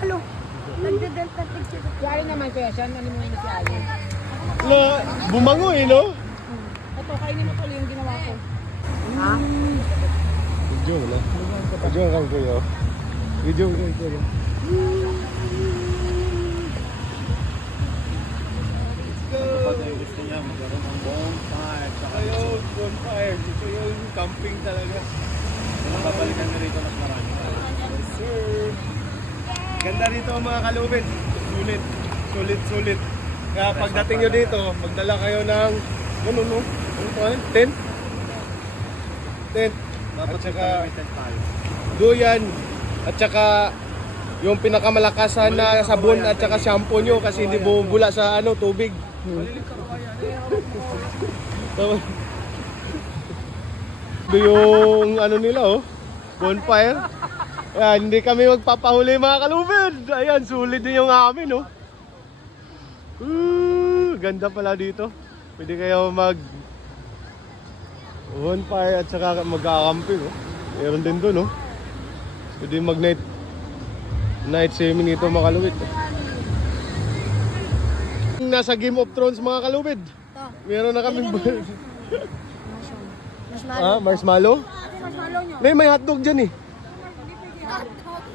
Marshmallow. Nagde-delta picture. Kaya naman kaya siya, ano mo na si Ali. Na, bumango eh, no? Ito, kainin mo tuloy yung ginawa ko. Ha? Video mo na. Video ka kuya. Video ka kuya. Gusto niya magkaroon ng bonfire. Ayun, bonfire. Ito yung camping talaga. Nakabalikan na rito mas marami. Yes, sir. Ganda rito mga kalubid. Sulit. Sulit. Kaya pagdating nyo dito, magdala kayo ng ano no? Ano to? Tent? Tent. Dapat At saka limited tayo. duyan. At saka yung pinakamalakasan na sabon at saka shampoo nyo kasi hindi bumubula sa ano tubig. Ito yung ano nila oh, bonfire. Ayan, hindi kami magpapahuli mga kalubid. Ayan, sulit din yung amin oh. Ganda pala dito. Pwede kayo mag bonfire at saka mag-camping oh. Meron din doon oh. Pwede mag night swimming dito mga kalubid. Nasa Game of Thrones mga kalubid. Meron na kaming Marshmallow. marshmallow? Marshmallow nyo. May hotdog dyan eh.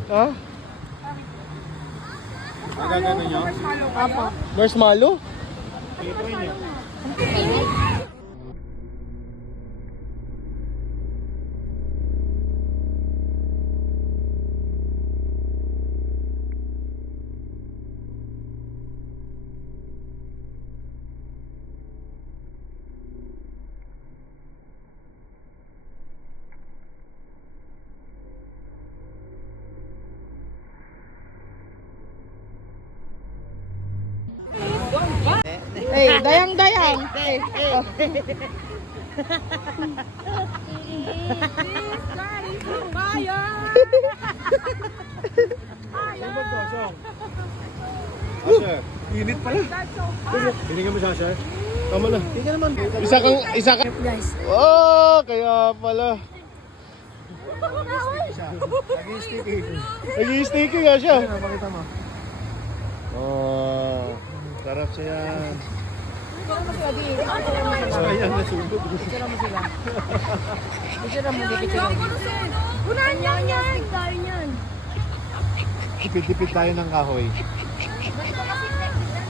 Ha? Magagano nyo? Apo. Marshmallow? Hey, dayang-dayang. Hey. Sir, init pala. Binigyan mo siya, sir? Tama na. Hindi ka naman. Isa kang. Guys. Oh, kaya pala. Nag-i-sticky nga siya. Pakita mo. Oh, Sarap siya. Picture mo sila, di. Sayang na sunog. Picture mo sila. Picture mo, di picture mo. Unahan nyo yan. Tayo yan. Tipid-tipid tayo ng kahoy.